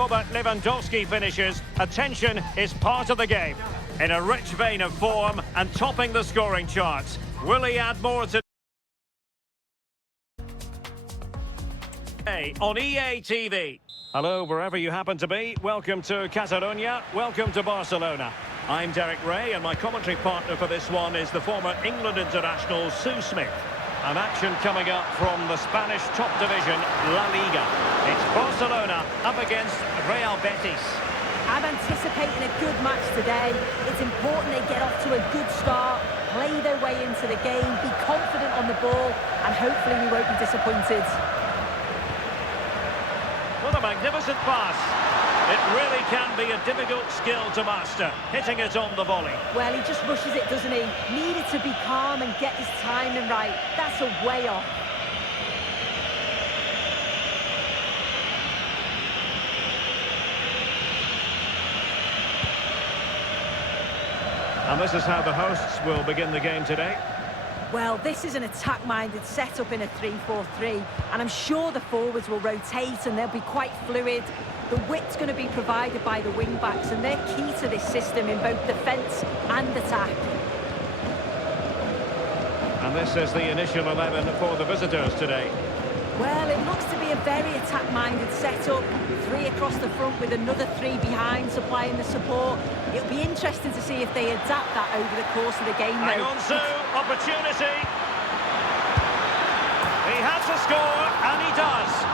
Robert Lewandowski finishes, attention is part of the game. In a rich vein of form and topping the scoring charts. Will he add more to on EA TV? Hello, wherever you happen to be. Welcome to Catalonia. Welcome to Barcelona. I'm Derek Ray, and my commentary partner for this one is the former England international Sue Smith. An action coming up from the Spanish top division, La Liga. It's Barcelona up against Real Betis. I'm anticipating a good match today. It's important they get off to a good start, play their way into the game, be confident on the ball, and hopefully we won't be disappointed. What a magnificent pass. It really can be a difficult skill to master, hitting it on the volley. Well, he just rushes it, doesn't he? Needed to be calm and get his timing right. That's a way off. And this is how the hosts will begin the game today. Well, this is an attack-minded setup in a 3-4-3, and I'm sure the forwards will rotate and they'll be quite fluid. The width's going to be provided by the wing-backs, and they're key to this system in both defence and attack. And this is the initial 11 for the visitors today. Well, it looks to be a very attack-minded setup. 3 across the front with another 3 behind supplying the support. It'll be interesting to see if they adapt that over the course of the game, though. Hang on, Sue. Opportunity. He has to score, and he does.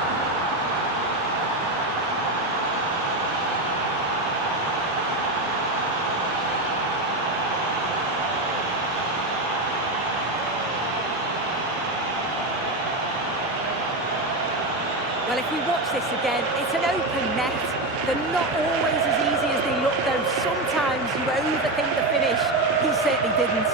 Well, if we watch this again, it's an open net. They're not always as easy as they look, though. Sometimes you overthink the finish. He certainly didn't.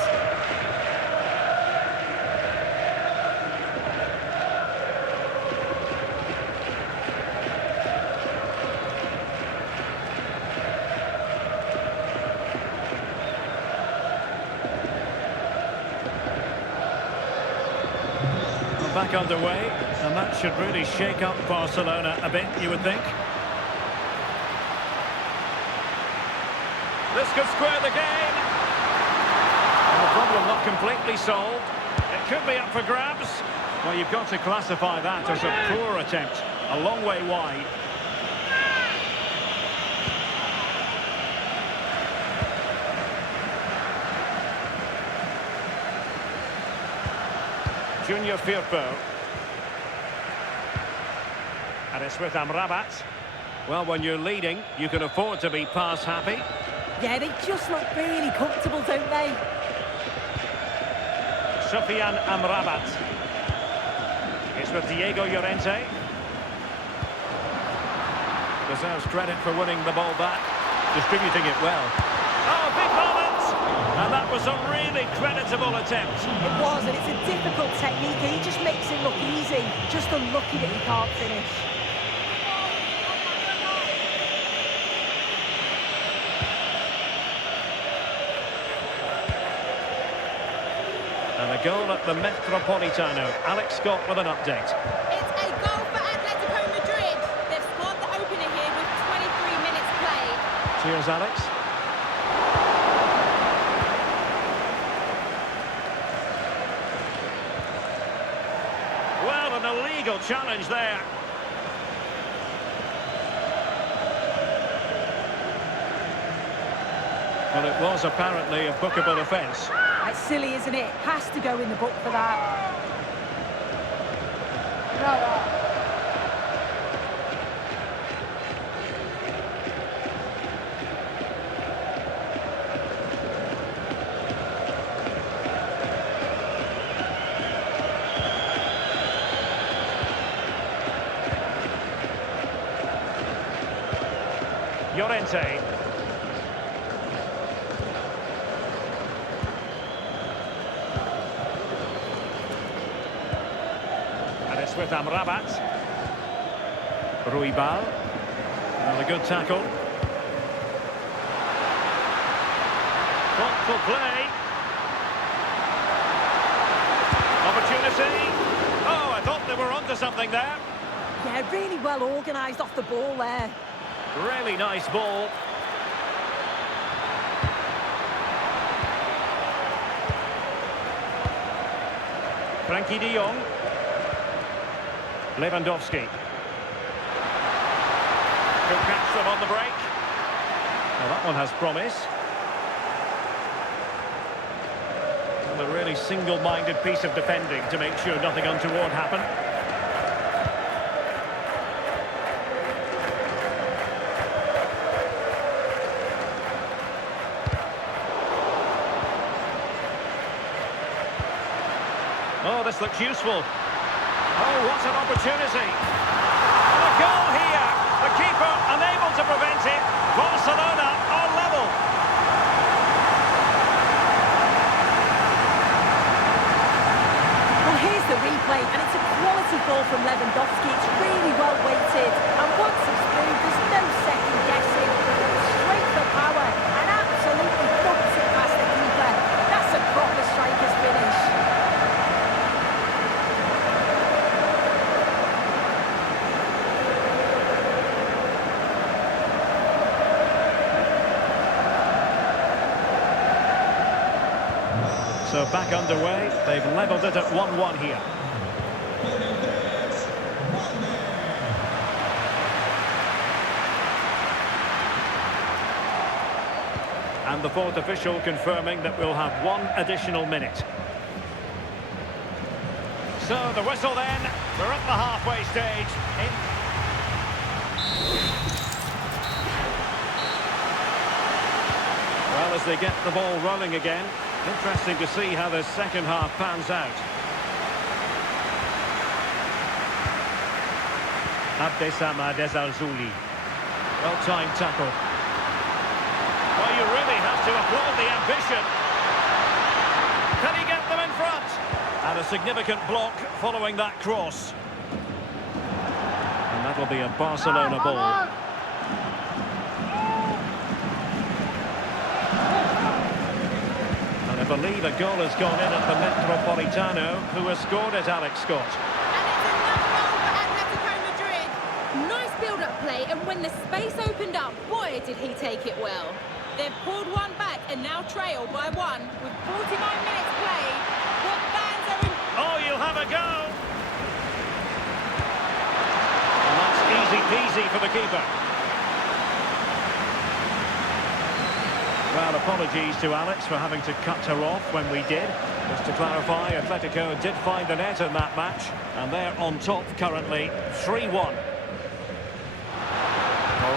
Back underway, and that should really shake up Barcelona a bit, you would think. This could square the game. And the problem not completely solved. It could be up for grabs. Well, you've got to classify that as a poor attempt. A long way wide. Junior Firpo. And it's with Amrabat. Well, when you're leading, you can afford to be pass happy. Yeah, they just look really comfortable, don't they? Sofian Amrabat. It's with Diego Llorente. Deserves credit for winning the ball back. Distributing it well. Oh, big moment! And that was a really creditable attempt. It was, and it's a difficult technique. He just makes it look easy. Just unlucky that he can't finish. And a goal at the Metropolitano. Alex Scott with an update. It's a goal for Atletico Madrid. They've scored the opener here with 23 minutes played. Cheers, Alex. Well, an illegal challenge there. Well, it was apparently a bookable offence. It's silly, isn't it? Has to go in the book for that. Llorente. And it's with Amrabat. Ruibal. And a good tackle. Thoughtful play. Opportunity. Oh, I thought they were onto something there. Yeah, really well organised off the ball there. Really nice ball. Frankie de Jong. Lewandowski. Could catch them on the break. Well, that one has promise. And a really single-minded piece of defending to make sure nothing untoward happened. Oh, this looks useful. Oh, what an opportunity. And a goal here. The keeper unable to prevent it. Barcelona are level. Well, here's the replay, and it's a quality ball from Lewandowski. It's really well weighted, and once it's through, there's no second guessing. Straight for power, and absolutely bumps it past the keeper. That's a proper striker's finish. So back underway. They've levelled it at 1-1 here. And the fourth official confirming that we'll have one additional minute. So the whistle then. We're at the halfway stage. Well, as they get the ball rolling again, interesting to see how the second half pans out. Abdessamad Ezzalzouli. Well-timed tackle. Well, you really have to applaud the ambition. Can he get them in front? And a significant block following that cross. And that'll be a Barcelona ball. I believe a goal has gone in at the Metropolitano. Who has scored it, Alex Scott? And it's another goal for Atletico Madrid. Nice build-up play, and when the space opened up, boy, did he take it well. They've pulled one back and now trail by one with 49 minutes played. The fans are in... Oh, you'll have a go! And that's easy peasy for the keeper. Well, apologies to Alex for having to cut her off when we did. Just to clarify, Atletico did find the net in that match, and they're on top currently, 3-1. More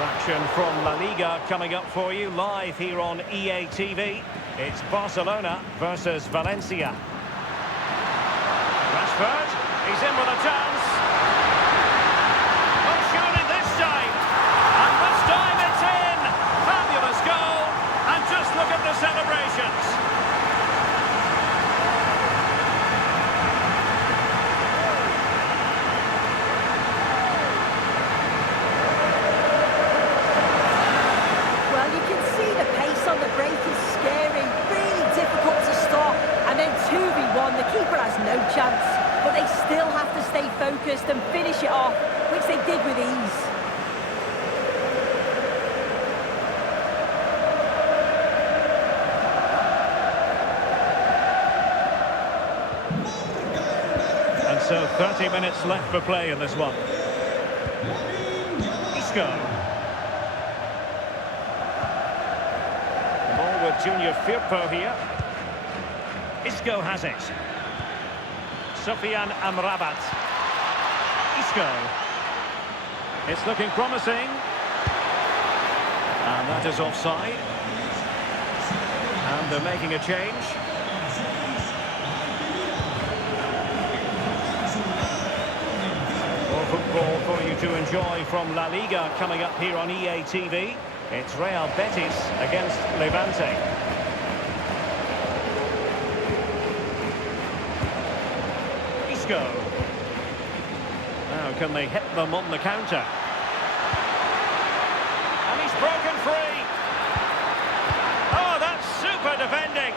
action from La Liga coming up for you live here on EA TV. It's Barcelona versus Valencia. Rashford, he's in with a chance. Oh, surely this time. And this time it's in. Fabulous goal. And just look at the celebrations. Well, you can see the pace on the break is scary, really difficult to stop. And then 2v1, the keeper has no chance. But they still have to stay focused and finish it off, which they did with ease. So 30 minutes left for play in this one. Isco. The ball with Junior Firpo here. Isco has it. Sofiane Amrabat. Isco. It's looking promising. And that is offside. And they're making a change. Football for you to enjoy from La Liga coming up here on EA TV. It's Real Betis against Levante. Isco. Now can they hit them on the counter? And he's broken free. Oh, that's super defending.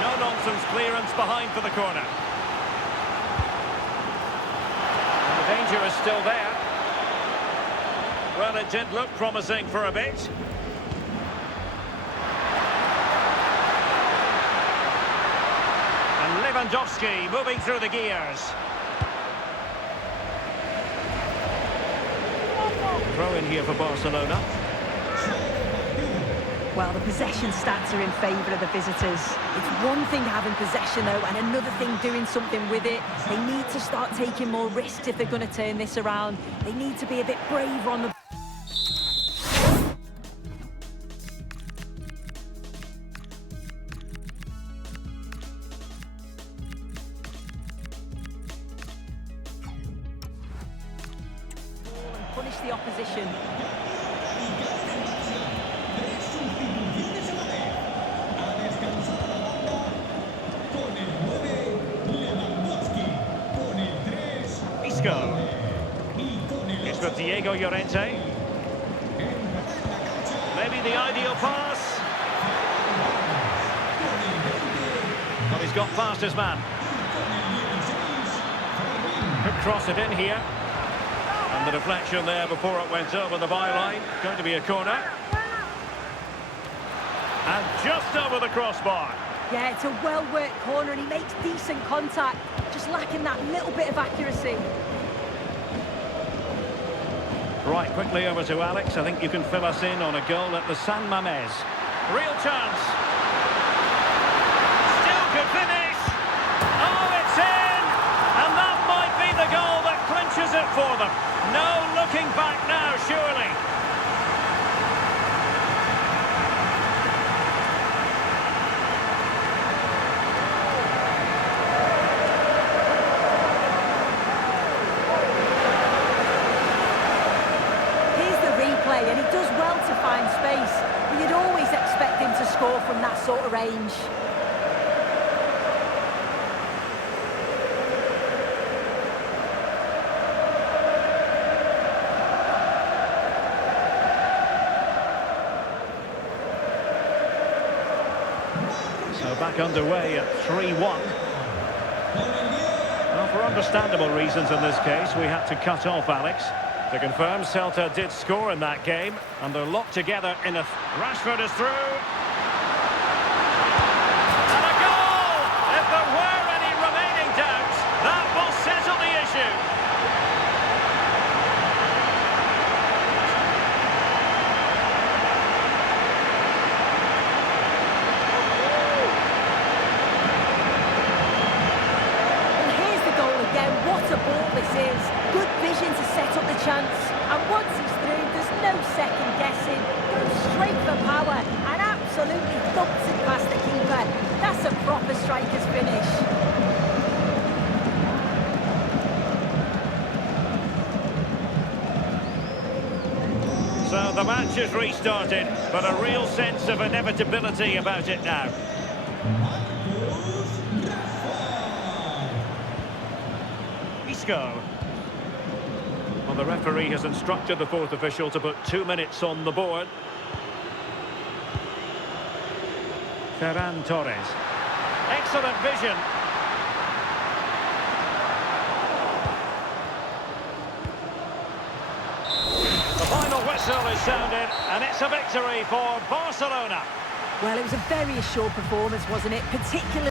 No-nonsense clearance behind for the corner. Danger is still there. Well, it did look promising for a bit. And Lewandowski moving through the gears. Throw in here for Barcelona. Well, the possession stats are in favour of the visitors. It's one thing having possession, though, and another thing doing something with it. They need to start taking more risks if they're going to turn this around. They need to be a bit braver on the... and punish the opposition. It's with Diego Llorente. Maybe the ideal pass. Well, he's got past his man. Could cross it in here. And the deflection there before it went over the byline. Going to be a corner. And just over the crossbar. Yeah, it's a well-worked corner and he makes decent contact. Just lacking that little bit of accuracy. Right, quickly over to Alex. I think you can fill us in on a goal at the San Mamés. Real chance. Still could finish. Oh, it's in! And that might be the goal that clinches it for them. No looking back now, surely. And he does well to find space, but you'd always expect him to score from that sort of range. So back underway at 3-1. Well, for understandable reasons in this case, we had to cut off Alex. To confirm, Celta did score in that game, and they're locked together in a... Rashford is through. And a goal! If there were any remaining doubts, that will settle the issue. And here's the goal again. What a ball this is. Good vision to set up the chance, and once he's through, there's no second guessing. Goes straight for power and absolutely thumps it past the keeper. That's a proper striker's finish. So the match is restarted, but a real sense of inevitability about it now. Isco. Well, the referee has instructed the fourth official to put 2 minutes on the board. Ferran Torres. Excellent vision. The final whistle is sounded, and it's a victory for Barcelona. Well, it was a very assured performance, wasn't it? Particularly